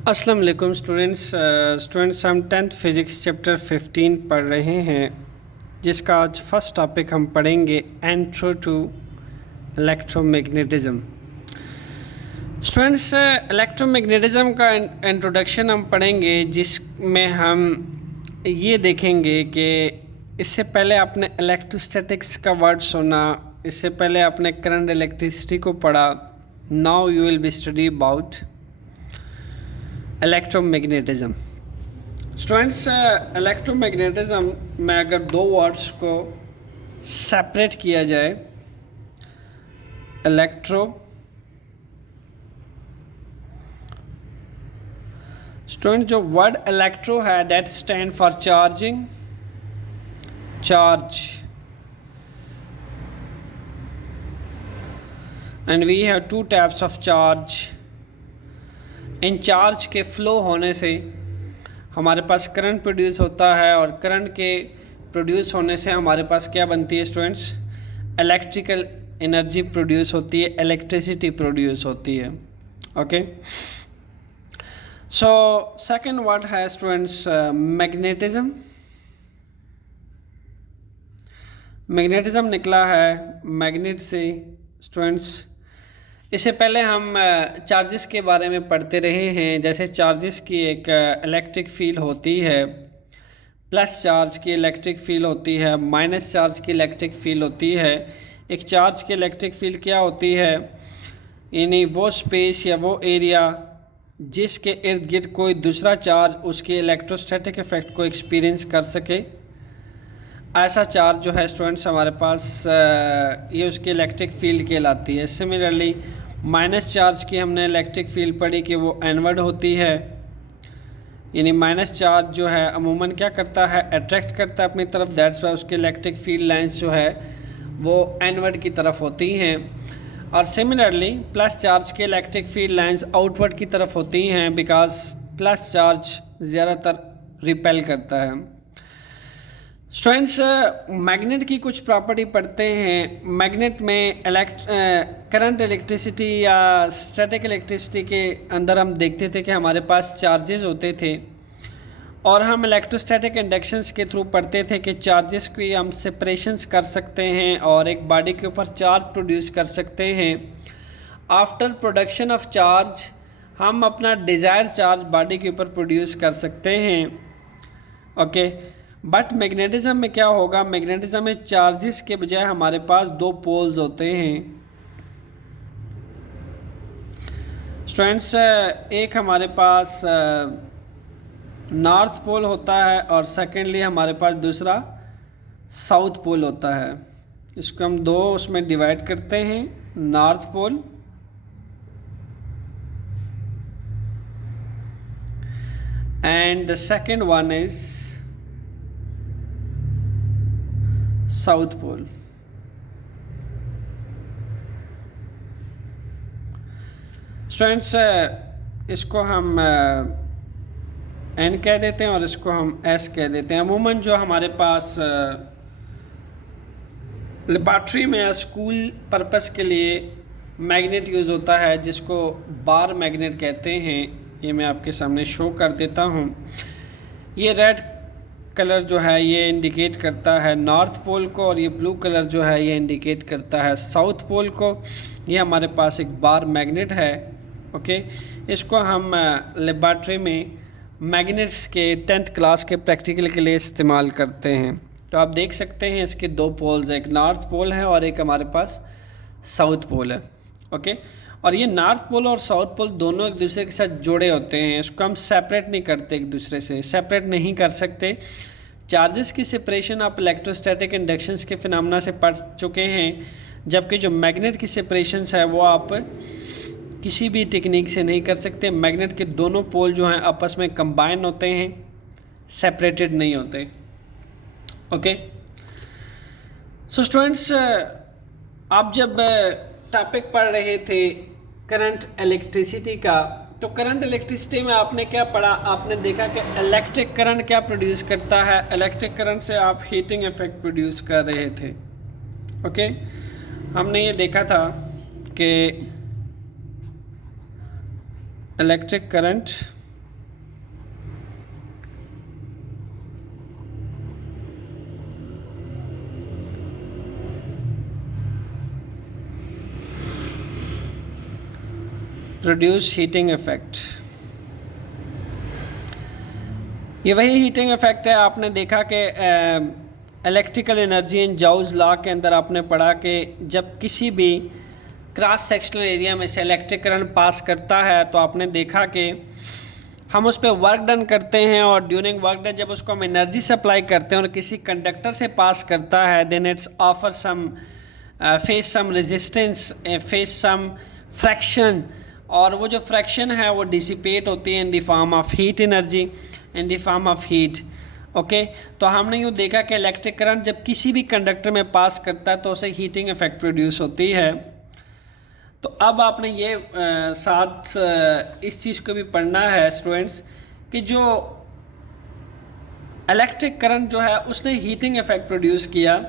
अस्सलाम वालेकुम स्टूडेंट्स हम 10th फिज़िक्स चैप्टर 15 पढ़ रहे हैं, जिसका आज फर्स्ट टॉपिक हम पढ़ेंगे intro to electromagnetism. Students, electromagnetism का इंट्रोडक्शन हम पढ़ेंगे, जिसमें हम ये देखेंगे कि इससे पहले आपने इलेक्ट्रोस्टैटिक्स का वर्ड सुना, इससे पहले आपने करंट इलेक्ट्रिसिटी को पढ़ा। Now you will be study about electromagnetism. Students, electromagnetism में अगर दो वर्ड्स को सेपरेट किया जाए, इलेक्ट्रो, स्टूडेंट जो वर्ड इलेक्ट्रो है that stand for charging, charge, and we have two types of charge. इन चार्ज के फ़्लो होने से हमारे पास करंट प्रोड्यूस होता है, और करंट के प्रोड्यूस होने से हमारे पास क्या बनती है स्टूडेंट्स? इलेक्ट्रिकल एनर्जी प्रोड्यूस होती है, इलेक्ट्रिसिटी प्रोड्यूस होती है। ओके, सो सेकंड वर्ड है स्टूडेंट्स मैग्नेटिज़्म। मैग्नेटिज़्म निकला है मैग्नेट से स्टूडेंट्स। इससे पहले हम चार्जेस के बारे में पढ़ते रहे हैं, जैसे चार्जेस की एक इलेक्ट्रिक फील्ड होती है, प्लस चार्ज की इलेक्ट्रिक फील्ड होती है, माइनस चार्ज की इलेक्ट्रिक फील्ड होती है। एक चार्ज की इलेक्ट्रिक फील्ड क्या होती है? यानी वो स्पेस या वो एरिया जिसके इर्द गिर्द कोई दूसरा चार्ज उसके इलेक्ट्रोस्टैटिक इफेक्ट को एक्सपीरियंस कर सके, ऐसा चार्ज जो है स्टूडेंट्स हमारे पास ये उसकी इलेक्ट्रिक फील्ड कहलाती है। सिमिलरली माइनस चार्ज की हमने इलेक्ट्रिक फील्ड पढ़ी कि वो एनवर्ड होती है, यानी माइनस चार्ज जो है अमूमन क्या करता है? अट्रैक्ट करता है अपनी तरफ, दैट्स वाई उसकी इलेक्ट्रिक फील्ड लाइंस जो है वो एनवर्ड की तरफ होती हैं। और सिमिलरली प्लस चार्ज के इलेक्ट्रिक फील्ड लाइंस आउटवर्ड की तरफ होती हैं, बिकॉज प्लस चार्ज ज़्यादातर रिपेल करता है। स्टूडेंट्स, मैग्नेट की कुछ प्रॉपर्टी पढ़ते हैं। मैग्नेट में करंट इलेक्ट्रिसिटी या स्टैटिक इलेक्ट्रिसिटी के अंदर हम देखते थे कि हमारे पास चार्जेस होते थे, और हम इलेक्ट्रोस्टैटिक इंडक्शंस के थ्रू पढ़ते थे कि चार्जेस की हम सेपरेशंस कर सकते हैं और एक बॉडी के ऊपर चार्ज प्रोड्यूस कर सकते हैं। आफ्टर प्रोडक्शन ऑफ चार्ज हम अपना डिज़ायर चार्ज बॉडी के ऊपर प्रोड्यूस कर सकते हैं। ओके, बट मैग्नेटिज़्म में क्या होगा? मैग्नेटिज़्म में चार्जेस के बजाय हमारे पास दो पोल्स होते हैं स्टूडेंट्स। एक हमारे पास नॉर्थ पोल होता है, और सेकेंडली हमारे पास दूसरा साउथ पोल होता है। इसको हम दो उसमें डिवाइड करते हैं, north pole and the second one is south pole. Students, इसको हम एन कह देते हैं और इसको हम एस कह देते हैं। अमूमन जो हमारे पास लेबॉर्ट्री में या स्कूल पर्पस के लिए मैग्नेट यूज़ होता है, जिसको बार मैग्नेट कहते हैं। ये मैं आपके सामने शो कर देता हूँ। ये रेड कलर जो है ये इंडिकेट करता है नॉर्थ पोल को, और ये ब्लू कलर जो है ये इंडिकेट करता है साउथ पोल को। ये हमारे पास एक बार मैग्नेट है। ओके, इसको हम लेबॉर्ट्री में मैग्नेट्स के 10th क्लास के प्रैक्टिकल के लिए इस्तेमाल करते हैं। तो आप देख सकते हैं इसके दो पोल्स, एक नॉर्थ पोल है और एक हमारे पास साउथ पोल है। ओके, और ये नॉर्थ पोल और साउथ पोल दोनों एक दूसरे के साथ जुड़े होते हैं। इसको हम सेपरेट नहीं करते, एक दूसरे से सेपरेट नहीं कर सकते। चार्जेस की सेपरेशन आप इलेक्ट्रोस्टैटिक इंडक्शंस के फिनोमेना से पढ़ चुके हैं, जबकि जो मैग्नेट की सेपरेशंस है वो आप किसी भी टेक्निक से नहीं कर सकते। मैग्नेट के दोनों पोल जो हैं आपस में कंबाइन होते हैं, सेपरेटेड नहीं होते। ओके, सो स्टूडेंट्स, आप जब टॉपिक पढ़ रहे थे करंट इलेक्ट्रिसिटी का, तो करंट इलेक्ट्रिसिटी में आपने क्या पढ़ा? आपने देखा कि इलेक्ट्रिक करंट क्या प्रोड्यूस करता है। इलेक्ट्रिक करंट से आप हीटिंग इफेक्ट प्रोड्यूस कर रहे थे। ओके, हमने ये देखा था कि electric current produce heating effect. ये वही हीटिंग इफेक्ट है, आपने देखा कि इलेक्ट्रिकल एनर्जी इन जाउस लॉ के अंदर आपने पढ़ा कि जब किसी भी क्रॉस सेक्शनल एरिया में से इलेक्ट्रिक करंट पास करता है तो आपने देखा कि हम उस पर वर्क डन करते हैं और ड्यूरिंग वर्क डन जब उसको हम एनर्जी सप्लाई करते हैं और किसी कंडक्टर से पास करता है then it's offer some face some resistance, face some friction, और वो जो फ्रैक्शन है वो डिसिपेट होती है in the form of heat energy, in the form of heat. Okay, तो हमने यूँ देखा कि इलेक्ट्रिक करंट जब किसी भी कंडक्टर में पास करता है तो उसे हीटिंग इफेक्ट प्रोड्यूस होती है। तो अब आपने ये साथ इस चीज़ को भी पढ़ना है स्टूडेंट्स कि जो इलेक्ट्रिक करंट जो है उसने हीटिंग इफेक्ट प्रोड्यूस किया।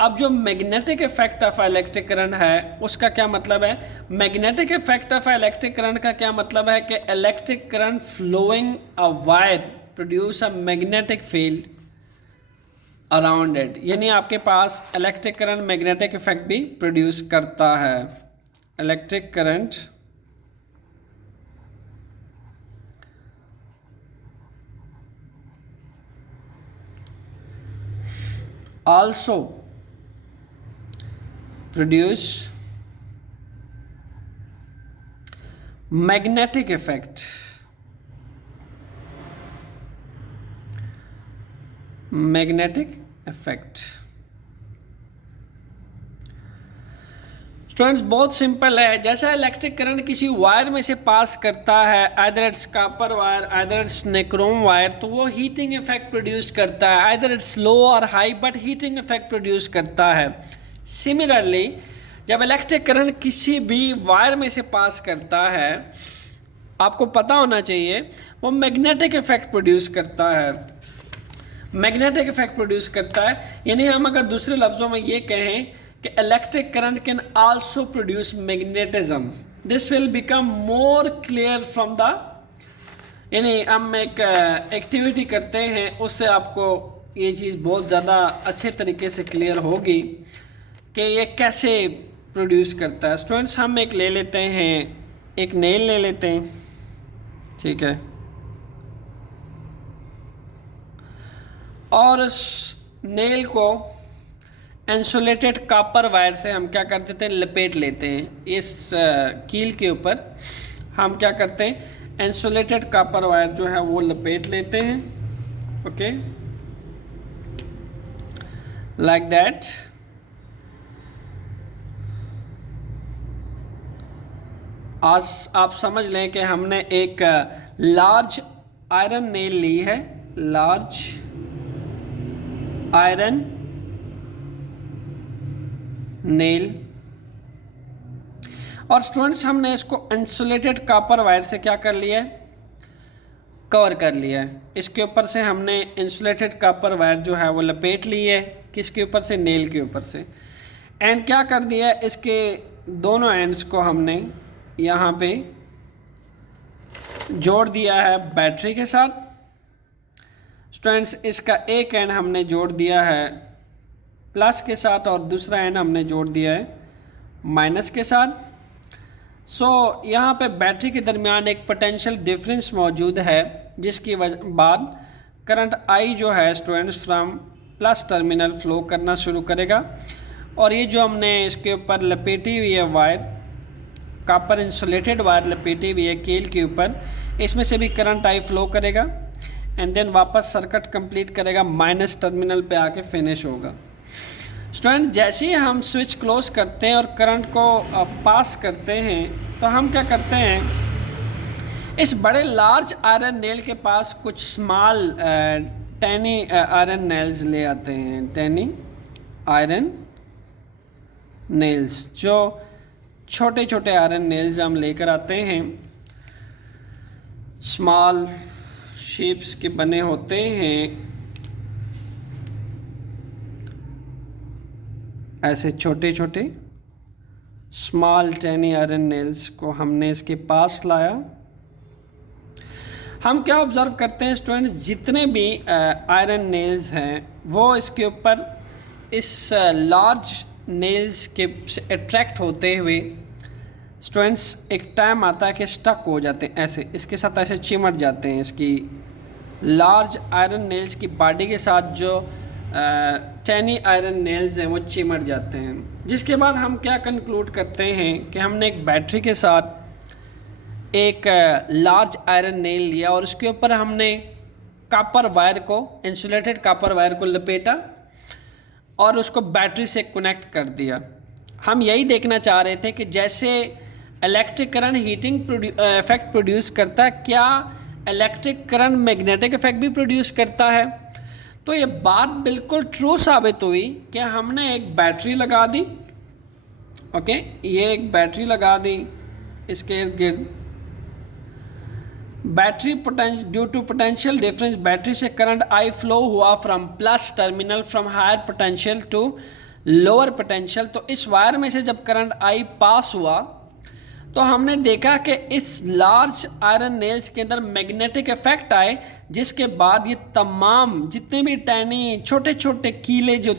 अब जो magnetic effect of electric current है उसका क्या मतलब है? Magnetic effect of electric current का क्या मतलब है कि electric current flowing a wire produce a magnetic field around it, यानी आपके पास इलेक्ट्रिक करंट मैग्नेटिक इफेक्ट भी प्रोड्यूस करता है। इलेक्ट्रिक करंट also produce magnetic effect, magnetic effect। Students बहुत सिंपल है, जैसा इलेक्ट्रिक करंट किसी वायर में से पास करता है, either it's copper wire either it's nichrome wire, तो वो हीटिंग इफेक्ट प्रोड्यूस करता है, आइदर इट्स लो और high but heating effect produce करता है। सिमिलरली जब इलेक्ट्रिक करंट किसी भी वायर में से पास करता है आपको पता होना चाहिए वो मैग्नेटिक इफेक्ट प्रोड्यूस करता है, मैग्नेटिक इफेक्ट प्रोड्यूस करता है। यानी हम अगर दूसरे लफ्ज़ों में ये कहें कि electric current can also produce magnetism, this will become more clear from the, यानी हम एक एक्टिविटी करते हैं उससे आपको ये चीज़ बहुत ज़्यादा अच्छे तरीके से क्लियर होगी कि ये कैसे प्रोड्यूस करता है। स्टूडेंट्स हम एक ले लेते हैं, एक नेल ले लेते हैं, ठीक है, और उस नेल को इंसुलेटेड कॉपर वायर से हम क्या कर देते हैं, लपेट लेते हैं। इस कील के ऊपर हम क्या करते हैं, इंसुलेटेड कॉपर वायर जो है वो लपेट लेते हैं। Okay, like that. आज आप समझ लें कि हमने एक लार्ज आयरन नेल ली है, लार्ज आयरन नेल, और स्टूडेंट्स हमने इसको इंसुलेटेड कॉपर वायर से क्या कर लिया है, कवर कर लिया है। इसके ऊपर से हमने इंसुलेटेड कॉपर वायर जो है वो लपेट ली है, किसके ऊपर से, नेल के ऊपर से। एंड क्या कर दिया है, इसके दोनों एंड्स को हमने यहाँ पे जोड़ दिया है बैटरी के साथ। स्टूडेंट्स इसका एक एंड हमने जोड़ दिया है प्लस के साथ और दूसरा एंड हमने जोड़ दिया है माइनस के साथ। सो यहाँ पे बैटरी के दरमियान एक पोटेंशियल डिफरेंस मौजूद है जिसकी बाद करंट आई जो है students from plus terminal flow करना शुरू करेगा, और ये जो हमने इसके ऊपर लपेटी हुई है वायर, कॉपर इंसुलेटेड वायर लपेटी हुई है कील के ऊपर, इसमें से भी करंट आई फ्लो करेगा एंड देन वापस सर्किट कंप्लीट करेगा, माइनस टर्मिनल पे आके फिनिश होगा। स्टूडेंट जैसे ही हम स्विच क्लोज करते हैं और करंट को पास करते हैं तो हम क्या करते हैं, इस बड़े लार्ज आयरन नेल के पास कुछ स्मॉल टैनी आयरन नेल्स ले आते हैं, टैनी आयरन नेल्स, जो छोटे छोटे आयरन नेल्स हम लेकर आते हैं, स्मॉल शेप्स के बने होते हैं, ऐसे छोटे छोटे स्मॉल टैनी आयरन नेल्स को हमने इसके पास लाया। हम क्या ऑब्ज़र्व करते हैं स्टूडेंट्स, जितने भी आयरन नेल्स हैं वो इसके ऊपर इस लार्ज नेल्स के से अट्रैक्ट होते हुए स्टूडेंट्स एक टाइम आता है कि स्टक हो जाते हैं, ऐसे इसके साथ ऐसे चिमट जाते हैं, इसकी लार्ज आयरन नेल्स की बॉडी के साथ जो टेनी आयरन नेल्स हैं वो चिमट जाते हैं। जिसके बाद हम क्या कंक्लूड करते हैं कि हमने एक बैटरी के साथ एक लार्ज आयरन नेल लिया और उसके ऊपर हमने कॉपर वायर को, इंसुलेटेड कॉपर वायर को लपेटा और उसको बैटरी से कनेक्ट कर दिया। हम यही देखना चाह रहे थे कि जैसे electric current heating effect produce करता है, क्या इलेक्ट्रिक करंट मैग्नेटिक इफेक्ट भी प्रोड्यूस करता है। तो ये बात बिल्कुल ट्रू साबित हुई कि हमने एक बैटरी लगा दी, ओके, ये एक बैटरी लगा दी इसके इर्द गिर्द। Battery due to potential difference battery से करंट आई फ्लो हुआ from plus terminal from higher potential to lower potential. तो इस वायर में से जब करंट आई पास हुआ तो हमने देखा कि इस लार्ज आयरन नेल्स के अंदर मैग्नेटिक इफेक्ट आए, जिसके बाद ये तमाम जितने भी टैनी छोटे छोटे कीले जो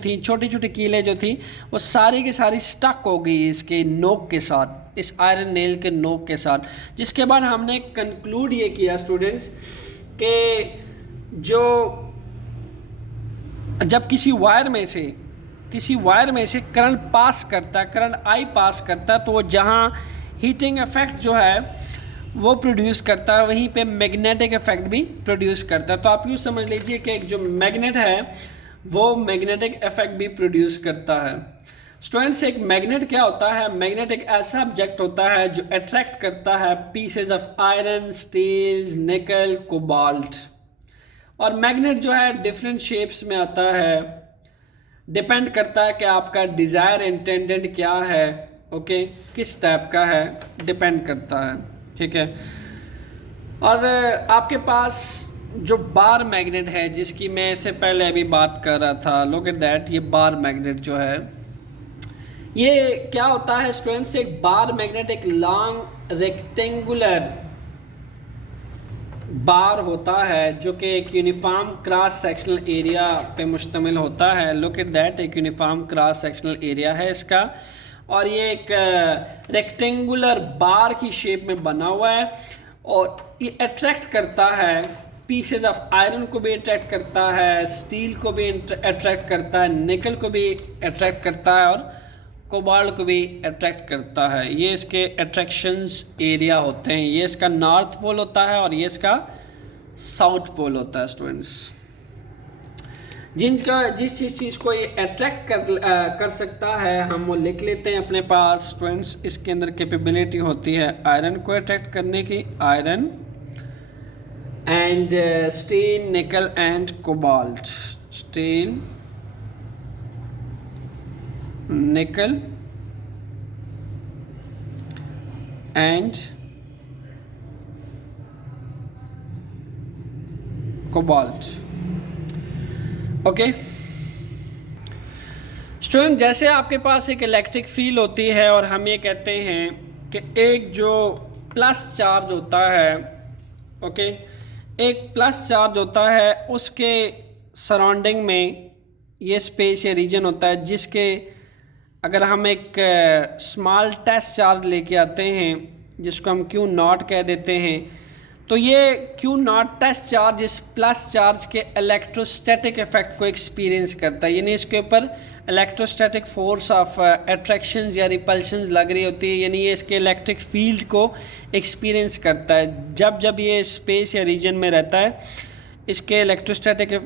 थी वो सारी की सारी स्टक हो गई इसके नोक के साथ, इस आयरन नेल के नोक के साथ। जिसके बाद हमने कंक्लूड ये किया स्टूडेंट्स कि जो जब किसी वायर में से करंट पास करता है, करंट आई पास करता है, तो वो जहाँ हीटिंग इफेक्ट जो है वो प्रोड्यूस करता है वहीं पे मैग्नेटिक इफेक्ट भी प्रोड्यूस करता है। तो आप यूँ समझ लीजिए कि एक जो मैग्नेट है वो मैग्नेटिक इफेक्ट भी प्रोड्यूस करता है। स्टूडेंट्स एक मैग्नेट क्या होता है? मैग्नेट एक ऐसा ऑब्जेक्ट होता है जो अट्रैक्ट करता है पीसेज ऑफ आयरन, स्टील, निकल, कोबाल्ट। और मैग्नेट जो है डिफरेंट शेप्स में आता है, डिपेंड करता है कि आपका डिज़ायर इंटेंडेड क्या है, ओके, किस टाइप का है, डिपेंड करता है, ठीक है। और आपके पास जो बार मैग्नेट है जिसकी मैं इससे पहले अभी बात कर रहा था, लुक एट दैट, ये बार मैग्नेट जो है ये क्या होता है स्टूडेंट्स? एक बार मैग्नेट एक लॉन्ग रेक्टेंगुलर बार होता है जो कि एक यूनिफॉर्म क्रॉस सेक्शनल एरिया पे मुश्तमिल होता है। लुक एट दैट, एक यूनिफॉर्म क्रॉस सेक्शनल एरिया है इसका, और ये एक रेक्टेंगुलर बार की शेप में बना हुआ है और ये अट्रैक्ट करता है पीसेज ऑफ आयरन को भी अट्रैक्ट करता है, स्टील को भी अट्रैक्ट करता है, निकल को भी अट्रैक्ट करता है और कोबाल्ट को भी अट्रैक्ट करता है। ये इसके अट्रैक्शंस एरिया होते हैं। ये इसका नॉर्थ पोल होता है और ये इसका साउथ पोल होता है स्टूडेंट्स। जिस चीज़ को ये अट्रैक्ट कर सकता है हम वो लिख लेते हैं अपने पास स्टूडेंट्स। इसके अंदर कैपेबिलिटी होती है आयरन को अट्रैक्ट करने की, आयरन एंड स्टील, निकल एंड कोबाल्ट, स्टील, निकल एंड कोबाल्ट, ओके। स्टूडेंट जैसे आपके पास एक इलेक्ट्रिक फील्ड होती है और हम ये कहते हैं कि एक जो प्लस चार्ज होता है, ओके, एक प्लस चार्ज होता है, उसके सराउंडिंग में ये स्पेस या रीजन होता है जिसके अगर हम एक स्मॉल टेस्ट चार्ज लेके आते हैं जिसको हम क्यू नॉट कह देते हैं, तो ये क्यू नॉट टेस्ट चार्ज इस प्लस चार्ज के इलेक्ट्रोस्टैटिक इफेक्ट को एक्सपीरियंस करता है, यानी इसके ऊपर इलेक्ट्रोस्टैटिक फोर्स ऑफ अट्रैक्शंस या रिपल्शंस लग रही होती है, यानी ये इसके इलेक्ट्रिक फील्ड को एक्सपीरियंस करता है। जब जब ये स्पेस या रीजन में रहता है इसके इलेक्ट्रोस्टैटिक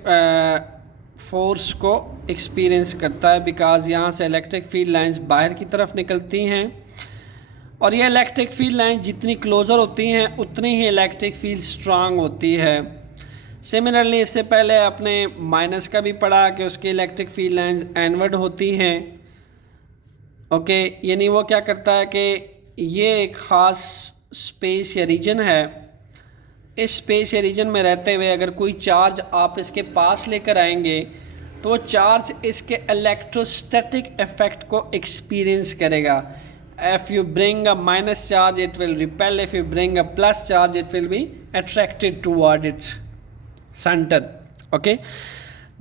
फोर्स को एक्सपीरियंस करता है, बिकॉज यहाँ से इलेक्ट्रिक फील्ड लाइंस बाहर की तरफ निकलती हैं और ये इलेक्ट्रिक फील्ड लाइन जितनी क्लोज़र होती हैं उतनी ही इलेक्ट्रिक फील्ड स्ट्रांग होती है। सिमिलरली इससे पहले आपने माइनस का भी पढ़ा कि उसकी इलेक्ट्रिक फील्ड लाइंस एनवर्ड होती हैं, ओके, यानी वो क्या करता है कि ये एक ख़ास स्पेस या रीजन है, इस स्पेस या रीजन में रहते हुए अगर कोई चार्ज आप इसके पास लेकर आएंगे तो वो चार्ज इसके इलेक्ट्रोस्टैटिक इफेक्ट को एक्सपीरियंस करेगा। If you bring a minus charge it will repel, if you bring a plus charge it will be attracted toward its center, okay।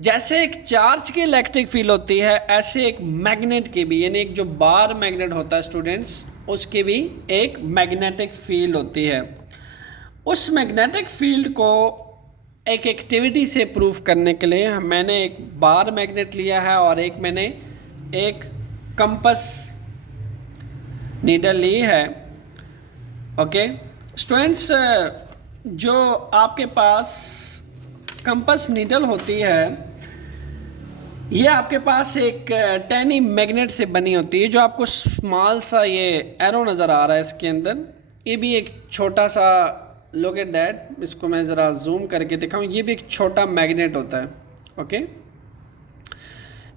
जैसे एक चार्ज की इलेक्ट्रिक फील्ड होती है ऐसे एक मैग्नेट की भी, यानी एक जो बार मैग्नेट होता है स्टूडेंट्स, उसकी भी एक मैग्नेटिक फील्ड होती है। उस मैग्नेटिक फील्ड को एक एक्टिविटी से प्रूव करने के लिए मैंने एक बार मैग्नेट लिया है और मैंने एक कंपास नीडल ली है। ओके स्टूडेंट्स, जो आपके पास कंपास नीडल होती है ये आपके पास एक टैनी मैग्नेट से बनी होती है। जो आपको स्मॉल सा ये एरो नज़र आ रहा है इसके अंदर, ये भी एक छोटा सा, लुक एट दैट, इसको मैं ज़रा जूम करके दिखाऊं, ये भी एक छोटा मैग्नेट होता है। ओके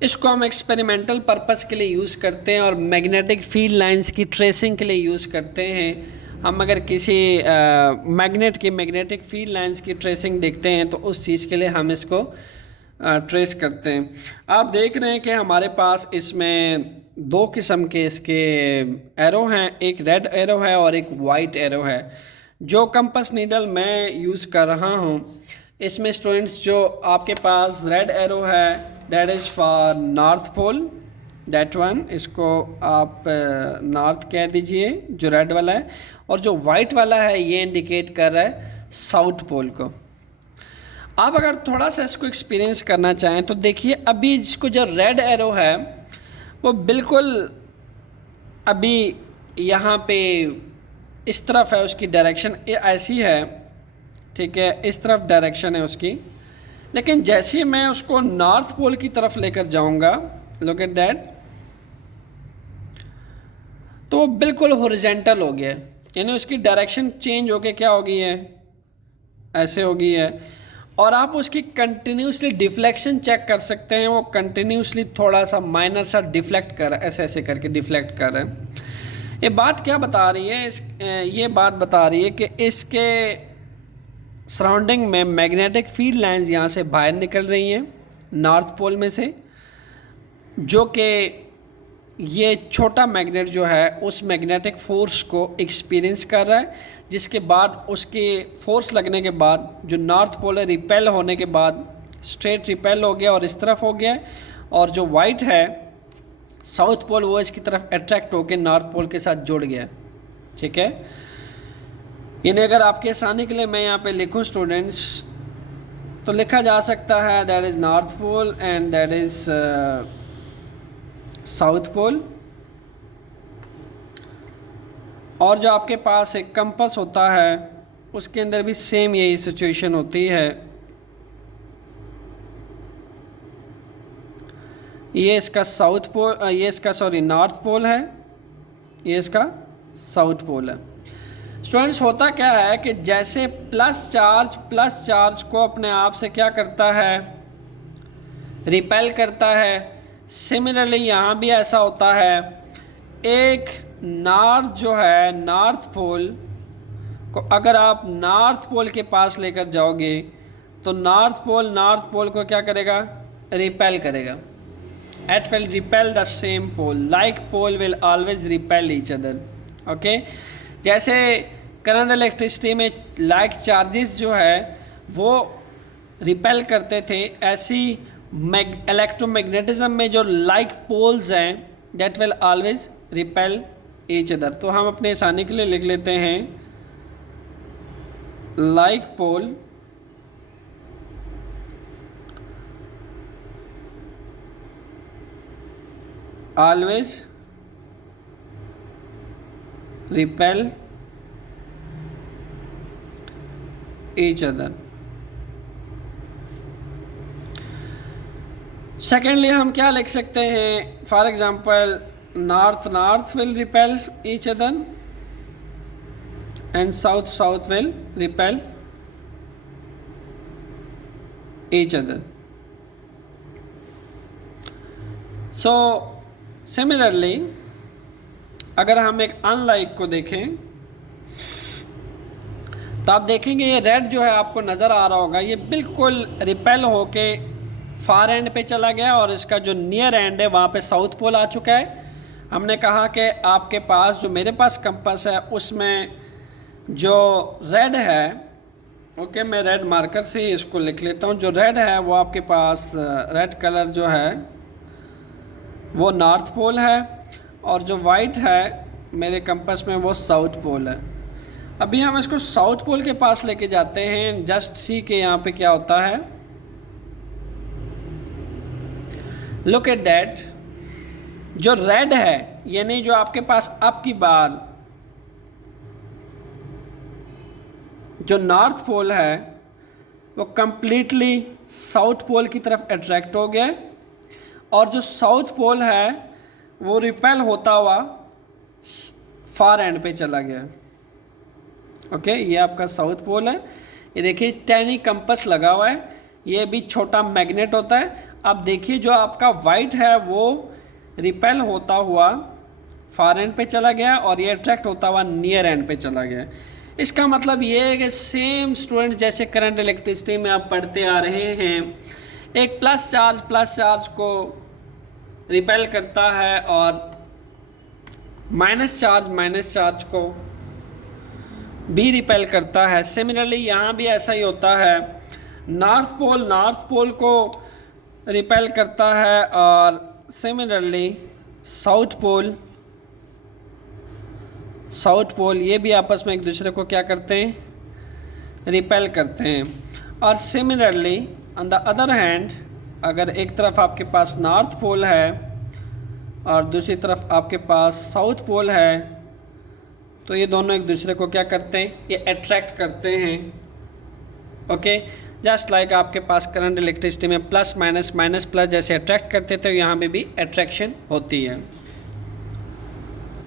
इसको हम एक्सपेरिमेंटल पर्पस के लिए यूज़ करते हैं और मैग्नेटिक फील्ड लाइंस की ट्रेसिंग के लिए यूज़ करते हैं। हम अगर किसी मैग्नेट की मैग्नेटिक फील्ड लाइंस की ट्रेसिंग देखते हैं तो उस चीज़ के लिए हम इसको ट्रेस करते हैं। आप देख रहे हैं कि हमारे पास इसमें दो किस्म के इसके एरो हैं, एक रेड एरो है और एक वाइट एरो है। जो कंपास नीडल मैं यूज़ कर रहा हूँ इसमें स्टूडेंट्स जो आपके पास रेड एरो है that is for north pole, that one, इसको आप नॉर्थ कह दीजिए जो रेड वाला है, और जो वाइट वाला है ये इंडिकेट कर रहा है साउथ पोल को। आप अगर थोड़ा सा इसको एक्सपीरियंस करना चाहें तो देखिए, अभी इसको जो रेड एरो है वो बिल्कुल अभी यहाँ पे इस तरफ है, उसकी डायरेक्शन ऐसी है, ठीक है, इस तरफ डायरेक्शन है उसकी। लेकिन जैसे ही मैं उसको नॉर्थ पोल की तरफ लेकर जाऊंगा, लुक एट दैट, तो वो बिल्कुल हॉरिजॉन्टल हो गया, यानी उसकी डायरेक्शन चेंज होके क्या हो गई है, ऐसे हो गई है। और आप उसकी कंटिन्यूसली डिफ्लेक्शन चेक कर सकते हैं, वो कंटिन्यूसली थोड़ा सा माइनर सा डिफ्लेक्ट कर रहा है, ऐसे ऐसे करके डिफ्लेक्ट कर रहे हैं। ये बात क्या बता रही है, ये बात बता रही है कि इसके सराउंडिंग में मैग्नेटिक फील्ड लाइंस यहाँ से बाहर निकल रही हैं नॉर्थ पोल में से, जो कि ये छोटा मैग्नेट जो है उस मैग्नेटिक फोर्स को एक्सपीरियंस कर रहा है, जिसके बाद उसके फोर्स लगने के बाद जो नॉर्थ पोल है रिपेल होने के बाद स्ट्रेट रिपेल हो गया और इस तरफ हो गया, और जो वाइट है साउथ पोल वो इसकी तरफ अट्रैक्ट होकर नॉर्थ पोल के साथ जुड़ गया। ठीक है, इन्हें अगर आपके आसानी के लिए मैं यहाँ पे लिखूँ स्टूडेंट्स, तो लिखा जा सकता है that is north pole and that is south pole. और जो आपके पास एक कंपास होता है उसके अंदर भी सेम यही सिचुएशन होती है। ये इसका साउथ पोल, ये इसका सॉरी नॉर्थ पोल है, ये इसका साउथ पोल है। स्टूडेंट्स, होता क्या है कि जैसे प्लस चार्ज को अपने आप से क्या करता है, रिपेल करता है, सिमिलरली यहाँ भी ऐसा होता है। एक नॉर्थ जो है नॉर्थ पोल को अगर आप नॉर्थ पोल के पास लेकर जाओगे तो नॉर्थ पोल को क्या करेगा, रिपेल करेगा। It will repel the same pole, like pole will always repel each other. Okay, जैसे करंट इलेक्ट्रिसिटी में लाइक चार्जेस जो है वो रिपेल करते थे, ऐसी इलेक्ट्रोमैग्नेटिज्म में जो लाइक पोल्स हैं that will always repel each other. तो हम अपने आसानी के लिए लिख लेते हैं like pole always repel each other। Secondly हम क्या लिख सकते हैं, for example north will repel each other and south will repel each other. So similarly अगर हम एक अनलाइक को देखें तो आप देखेंगे ये रेड जो है आपको नज़र आ रहा होगा, ये बिल्कुल रिपेल होके फार एंड पे चला गया और इसका जो नियर एंड है वहाँ पे साउथ पोल आ चुका है। हमने कहा कि आपके पास जो मेरे पास कंपास है उसमें जो रेड है, ओके मैं रेड मार्कर से ही इसको लिख लेता हूँ, जो रेड है वो आपके पास रेड कलर जो है वो नॉर्थ पोल है, और जो वाइट है मेरे कंपास में वो साउथ पोल है। अभी हम इसको साउथ पोल के पास लेके जाते हैं, जस्ट सी के यहाँ पे क्या होता है। लुक एट दैट, जो रेड है यानी जो आपके पास अब की बार जो नॉर्थ पोल है वो कंप्लीटली साउथ पोल की तरफ अट्रैक्ट हो गया, और जो साउथ पोल है वो रिपेल होता हुआ फार एंड पे चला गया। ओके, ये आपका साउथ पोल है। ये देखिए टैनी कंपास लगा हुआ है, ये भी छोटा मैग्नेट होता है। अब देखिए जो आपका वाइट है वो रिपेल होता हुआ फार एंड पे चला गया और ये अट्रैक्ट होता हुआ नियर एंड पे चला गया। इसका मतलब ये है कि सेम स्टूडेंट जैसे करंट इलेक्ट्रिसिटी में आप पढ़ते आ रहे हैं, एक प्लस चार्ज को रिपेल करता है और माइनस चार्ज को भी रिपेल करता है। सिमिलरली यहाँ भी ऐसा ही होता है, नॉर्थ पोल को रिपेल करता है और सिमिलरली साउथ पोल ये भी आपस में एक दूसरे को क्या करते हैं, रिपेल करते हैं। और similarly on the other hand, अगर एक तरफ आपके पास नॉर्थ पोल है और दूसरी तरफ आपके पास साउथ पोल है, तो ये दोनों एक दूसरे को क्या करते हैं, ये अट्रैक्ट करते हैं। ओके, जस्ट लाइक आपके पास करंट इलेक्ट्रिसिटी में प्लस प्लस जैसे अट्रैक्ट करते थे, यहाँ पे भी अट्रैक्शन होती है।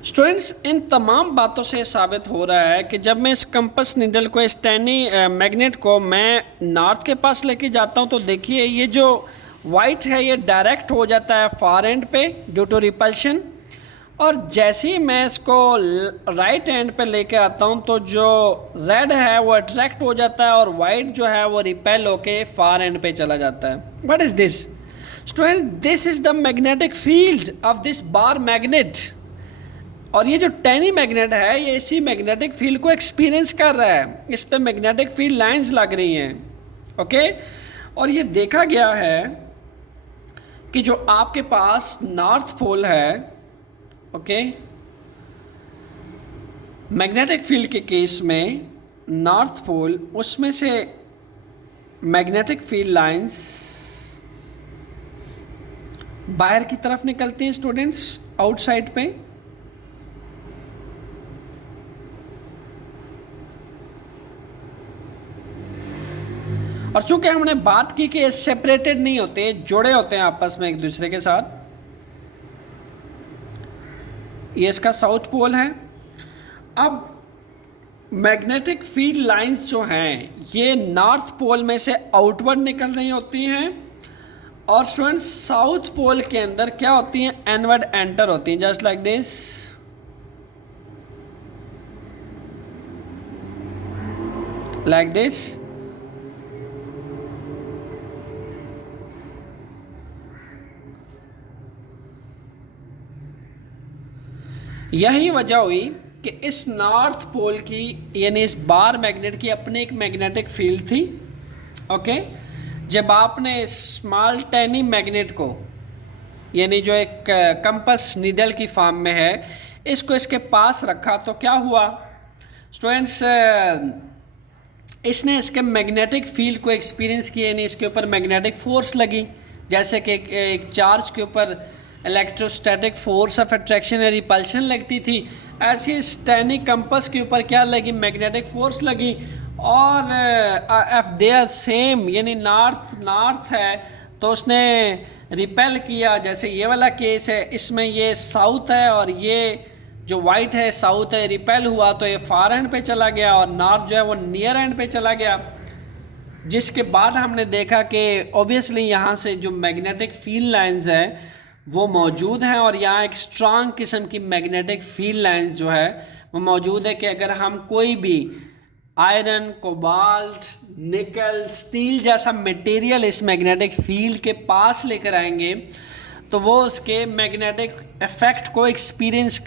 स्टूडेंट्स, इन तमाम बातों से साबित हो रहा है कि जब मैं इस कंपास नीडल को, इस टैनी मैग्नेट को मैं नॉर्थ के पास लेके जाता हूँ, तो देखिए ये जो वाइट है ये डायरेक्ट हो जाता है फार एंड पे ड्यू टू रिपल्शन, और जैसे ही मैं इसको राइट एंड पे लेके आता हूँ तो जो रेड है वो अट्रैक्ट हो जाता है और वाइट जो है वो रिपेल होके फार एंड पे चला जाता है। What is this student? This is the magnetic field of this bar magnet. और ये जो टैनी मैग्नेट है ये इसी मैग्नेटिक फील्ड को एक्सपीरियंस कर रहा है, इस पे मैग्नेटिक फील्ड लाइंस लग रही हैं। ओके, और ये देखा गया है कि जो आपके पास नॉर्थ पोल है, ओके, मैग्नेटिक फील्ड के केस में नॉर्थ पोल, उसमें से मैग्नेटिक फील्ड लाइंस बाहर की तरफ निकलती हैं स्टूडेंट्स, आउटसाइड पे। और चूंकि हमने बात की कि सेपरेटेड नहीं होते, जुड़े होते हैं आपस में एक दूसरे के साथ, ये इसका साउथ पोल है। अब मैग्नेटिक फील्ड लाइंस जो हैं ये नॉर्थ पोल में से आउटवर्ड निकल रही होती हैं, और स्टूडेंट्स साउथ पोल के अंदर क्या होती हैं, इनवर्ड एंटर होती हैं, just like this. Like this. यही वजह हुई कि इस नॉर्थ पोल की यानी इस बार मैग्नेट की अपनी एक मैग्नेटिक फील्ड थी। ओके, जब आपने स्मॉल टैनी मैग्नेट को यानी जो एक कंपास नीडल की फॉर्म में है इसको इसके पास रखा तो क्या हुआ स्टूडेंट्स, इसने इसके मैग्नेटिक फील्ड को एक्सपीरियंस किया, यानी इसके ऊपर मैग्नेटिक फोर्स लगी, जैसे कि एक चार्ज के ऊपर इलेक्ट्रोस्टैटिक फोर्स ऑफ अट्रैक्शन या रिपल्शन लगती थी, ऐसी टैनी कंपास के ऊपर क्या लगी, मैग्नेटिक फोर्स लगी। और एफ दे आर सेम, यानी नॉर्थ है तो उसने रिपेल किया, जैसे ये वाला केस है, इसमें ये साउथ है और ये जो वाइट है साउथ है, रिपेल हुआ तो ये फार एंड पे चला गया और नॉर्थ जो है वो नियर एंड पे चला गया। जिसके बाद हमने देखा कि ऑब्वियसली यहाँ से जो मैग्नेटिक फील्ड लाइंस है वो मौजूद हैं, और यहाँ एक स्ट्रांग किस्म की मैग्नेटिक फील्ड लाइंस जो है वो मौजूद है कि अगर हम कोई भी आयरन, कोबाल्ट, निकल, स्टील जैसा मटेरियल इस मैग्नेटिक फील्ड के पास लेकर आएंगे तो वो उसके मैग्नेटिक इफेक्ट को एक्सपीरियंस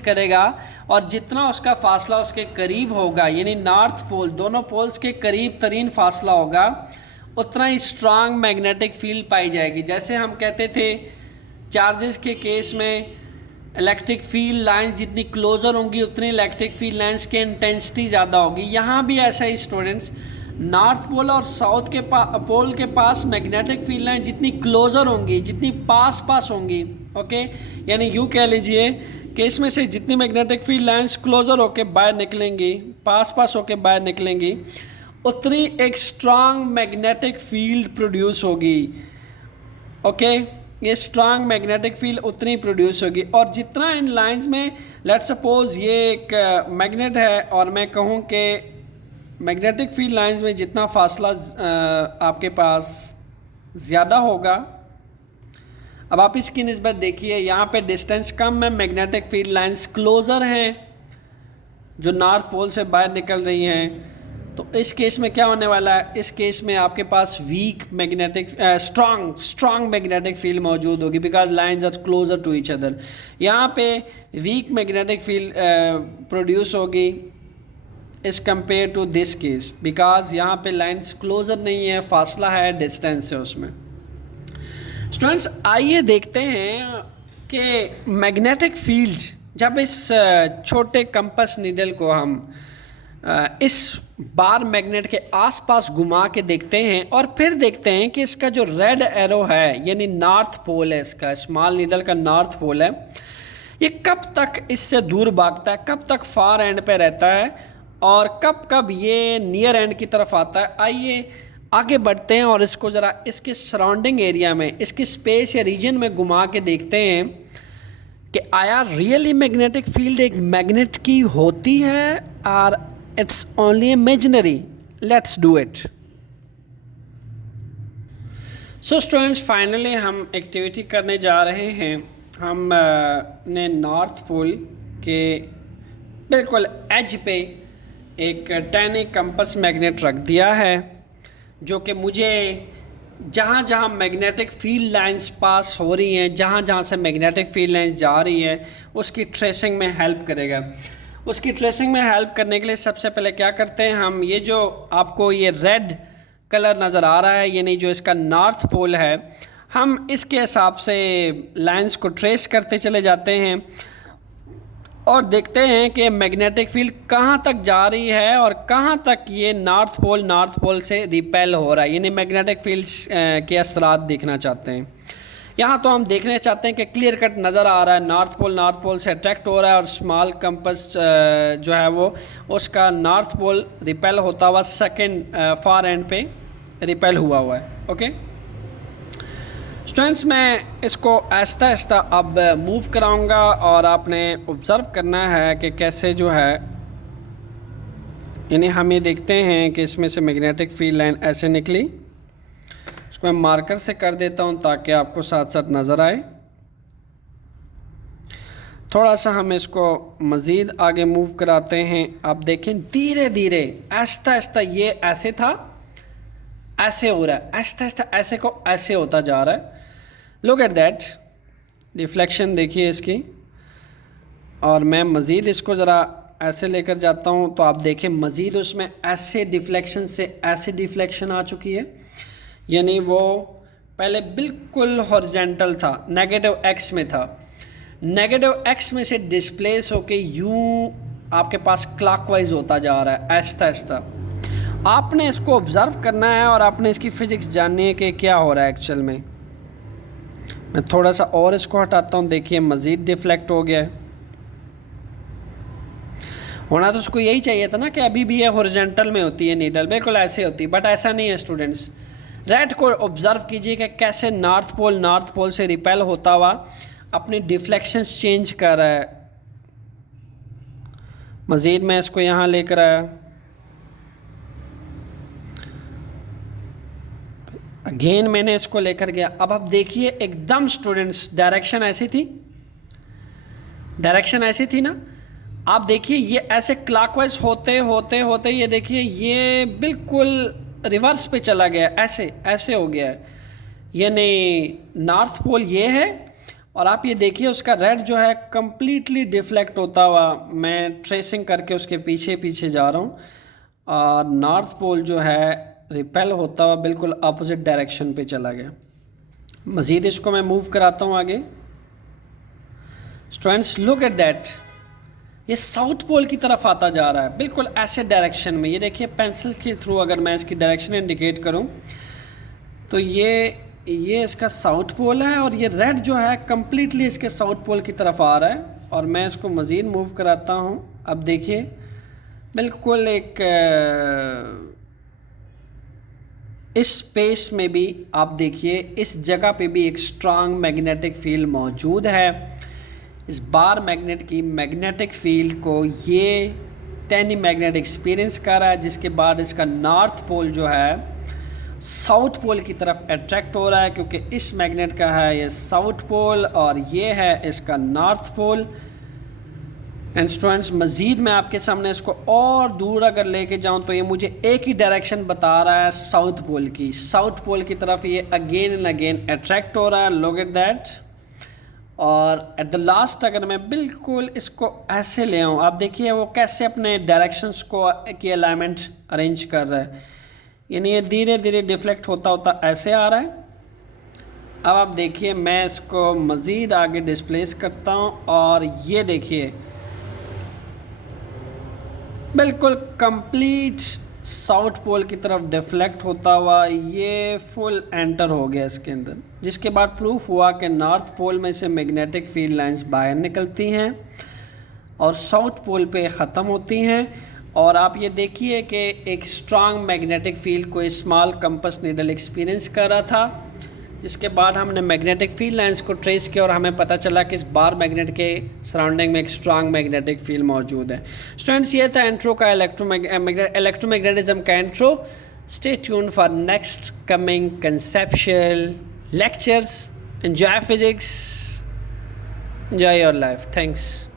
करेगा, और जितना उसका फासला उसके करीब होगा, यानी नॉर्थ पोल, दोनों पोल्स के करीब तरीन फासला होगा, उतना ही स्ट्रांग मैग्नेटिक फील्ड पाई जाएगी। जैसे हम कहते थे चार्जेस के केस में इलेक्ट्रिक फील्ड लाइंस जितनी क्लोजर होंगी उतनी इलेक्ट्रिक फील्ड लाइंस की इंटेंसिटी ज़्यादा होगी। यहाँ भी ऐसा ही स्टूडेंट्स, नॉर्थ पोल और साउथ के पोल के पास मैग्नेटिक फील्ड लाइन जितनी क्लोजर होंगी, जितनी पास पास होंगी, ओके, यानी यूँ कह लीजिए कि इसमें से जितनी मैग्नेटिक फील्ड लाइंस क्लोजर होकर बाहर निकलेंगी, पास पास होकर बाहर निकलेंगी, उतनी एक स्ट्रांग मैग्नेटिक फील्ड प्रोड्यूस होगी। ओके, ये स्ट्रांग मैग्नेटिक फील्ड उतनी प्रोड्यूस होगी। और जितना इन लाइंस में, लेट्स सपोज ये एक मैग्नेट है और मैं कहूँ कि मैग्नेटिक फील्ड लाइंस में जितना फासला आपके पास ज़्यादा होगा, अब आप इसकी निस्बत देखिए, यहाँ पे डिस्टेंस कम है, मैग्नेटिक फील्ड लाइंस क्लोज़र हैं जो नॉर्थ पोल से बाहर निकल रही हैं। तो इस केस में क्या होने वाला है, इस केस में आपके पास weak magnetic strong magnetic field मौजूद होगी, because lines are closer to each other. यहाँ पे वीक मैग्नेटिक फील्ड प्रोड्यूस होगी इस compare to this case, because यहाँ पे लाइंस क्लोजर नहीं है, फासला है, डिस्टेंस है उसमें। स्टूडेंट्स आइए देखते हैं कि मैग्नेटिक फील्ड जब इस छोटे कंपास नीडल को हम इस बार मैग्नेट के आसपास घुमा के देखते हैं और फिर देखते हैं कि इसका जो रेड एरो है, यानी नॉर्थ पोल है, इसका स्मॉल नीडल का नॉर्थ पोल है, ये कब तक इससे दूर भागता है, कब तक फार एंड पे रहता है और कब कब ये नियर एंड की तरफ आता है। आइए आगे बढ़ते हैं और इसको ज़रा इसके सराउंडिंग एरिया में, इसकी स्पेस या रीजन में घुमा के देखते हैं कि आया रियली मैग्नेटिक फील्ड एक मैग्नेट की होती है और it's only imaginary. Let's do it. So students finally हम एक्टिविटी करने जा रहे हैं। हम ने नॉर्थ पोल के बिल्कुल एज पे एक टैनी कंपास मैग्नेट रख दिया है, जो कि मुझे जहाँ जहाँ मैग्नेटिक फील्ड लाइंस पास हो रही हैं, जहाँ जहाँ से मैग्नेटिक फील्ड लाइंस जा रही है, उसकी ट्रेसिंग में हेल्प करेगा। उसकी ट्रेसिंग में हेल्प करने के लिए सबसे पहले क्या करते हैं हम, ये जो आपको ये रेड कलर नज़र आ रहा है, यानी जो इसका नॉर्थ पोल है, हम इसके हिसाब से लाइंस को ट्रेस करते चले जाते हैं और देखते हैं कि मैग्नेटिक फील्ड कहाँ तक जा रही है और कहाँ तक ये नॉर्थ पोल से रिपेल हो रहा है, यानी मैग्नेटिक फील्ड के असरात देखना चाहते हैं। यहाँ तो हम देखना चाहते हैं कि क्लियर कट नज़र आ रहा है नॉर्थ पोल से अट्रैक्ट हो रहा है और स्मॉल कंपास जो है वो उसका नॉर्थ पोल रिपेल होता हुआ सेकंड फार एंड पे रिपेल हुआ है। ओके स्टूडेंट्स, मैं इसको आहिस्ता आहिस्ता अब मूव कराऊंगा और आपने ऑब्ज़र्व करना है कि कैसे जो है, यानी हम ये देखते हैं कि इसमें से मैग्नेटिक फील्ड लाइन ऐसे निकली। इसको मैं मार्कर से कर देता हूँ ताकि आपको साथ साथ नज़र आए। थोड़ा सा हम इसको मज़ीद आगे मूव कराते हैं। आप देखें धीरे धीरे आहिस्ता आहिस्ता ये ऐसे था, ऐसे हो रहा है, आहिस्ता आहिस्ता ऐसे को ऐसे होता जा रहा है। लुक एट दैट, डिफ्लेक्शन देखिए इसकी। और मैं मज़ीद इसको ज़रा ऐसे लेकर जाता हूँ तो आप देखें मज़ीद उसमें ऐसे डिफ्लेक्शन से ऐसे डिफ्लेक्शन आ चुकी है, यानी वो पहले बिल्कुल हॉरिजॉन्टल था, नेगेटिव एक्स में था, नेगेटिव एक्स में से डिस्प्लेस होके यूँ आपके पास क्लॉकवाइज होता जा रहा है आहिस्ता आहिस्ता। आपने इसको ऑब्ज़र्व करना है और आपने इसकी फ़िज़िक्स जाननी है कि क्या हो रहा है एक्चुअल में। मैं थोड़ा सा और इसको हटाता हूँ, देखिए मज़ीद डिफ्लेक्ट हो गया है। होना तो उसको यही चाहिए था ना कि अभी भी ये हॉरिजॉन्टल में होती है नीडल, बिल्कुल ऐसे होती, बट ऐसा नहीं है स्टूडेंट्स। रेड को ऑब्ज़र्व कीजिए कि कैसे नॉर्थ पोल से रिपेल होता हुआ अपनी डिफ्लेक्शंस चेंज कर रहा है। मज़ीद मैं इसको यहाँ लेकर आया, अगेन मैंने इसको लेकर गया। अब आप देखिए एकदम स्टूडेंट्स डायरेक्शन ऐसी थी, डायरेक्शन ऐसी थी ना। आप देखिए ये ऐसे क्लॉकवाइज होते होते होते ये देखिए ये बिल्कुल रिवर्स पे चला गया, ऐसे ऐसे हो गया है, यानी नॉर्थ पोल ये है और आप ये देखिए उसका रेड जो है कम्प्लीटली डिफ्लेक्ट होता हुआ, मैं ट्रेसिंग करके उसके पीछे पीछे जा रहा हूँ और नॉर्थ पोल जो है रिपेल होता हुआ बिल्कुल अपोजिट डायरेक्शन पे चला गया। मज़ीद इसको मैं मूव कराता हूँ आगे। स्टूडेंट्स लुक एट दैट, ये साउथ पोल की तरफ आता जा रहा है, बिल्कुल ऐसे डायरेक्शन में। ये देखिए पेंसिल के थ्रू अगर मैं इसकी डायरेक्शन इंडिकेट करूं तो ये इसका साउथ पोल है, और ये रेड जो है कम्प्लीटली इसके साउथ पोल की तरफ आ रहा है। और मैं इसको मज़ीद मूव कराता हूँ। अब देखिए बिल्कुल एक इस स्पेस में भी आप देखिए इस जगह पे भी एक स्ट्रांग मैग्नेटिक फील्ड मौजूद है। इस बार मैग्नेट की मैग्नेटिक फील्ड को ये टेनी मैग्नेट एक्सपीरियंस कर रहा है, जिसके बाद इसका नॉर्थ पोल जो है साउथ पोल की तरफ अट्रैक्ट हो रहा है, क्योंकि इस मैग्नेट का है ये साउथ पोल और ये है इसका नॉर्थ पोल। एंड स्टूडेंट्स मज़ीद मैं आपके सामने इसको और दूर अगर लेके जाऊं तो ये मुझे एक ही डायरेक्शन बता रहा है साउथ पोल की। साउथ पोल की तरफ ये अगेन एंड अगेन अट्रैक्ट हो रहा है, लुक एट दैट। और एट द लास्ट अगर मैं बिल्कुल इसको ऐसे ले आऊँ, आप देखिए वो कैसे अपने डायरेक्शंस को की अलाइनमेंट अरेंज कर रहा है, यानी ये धीरे धीरे डिफ्लेक्ट होता होता ऐसे आ रहा है। अब आप देखिए मैं इसको मज़ीद आगे डिस्प्लेस करता हूँ और ये देखिए बिल्कुल कंप्लीट साउथ पोल की तरफ डिफ्लेक्ट होता हुआ ये फुल एंटर हो गया इसके अंदर, जिसके बाद प्रूफ हुआ कि नॉर्थ पोल में से मैग्नेटिक फील्ड लाइंस बाहर निकलती हैं और साउथ पोल पे ख़त्म होती हैं। और आप ये देखिए कि एक स्ट्रांग मैग्नेटिक फील्ड को स्मॉल कंपस नीडल एक्सपीरियंस कर रहा था, जिसके बाद हमने मैग्नेटिक फील्ड लाइंस को ट्रेस किया और हमें पता चला कि इस बार मैग्नेट के सराउंडिंग में एक स्ट्रांग मैग्नेटिक फील्ड मौजूद है। स्टूडेंट्स ये था इंट्रो का इलेक्ट्रोमैग्नेटिज्म का intro. Stay tuned for next coming conceptual lectures. Enjoy physics, enjoy your life. Thanks.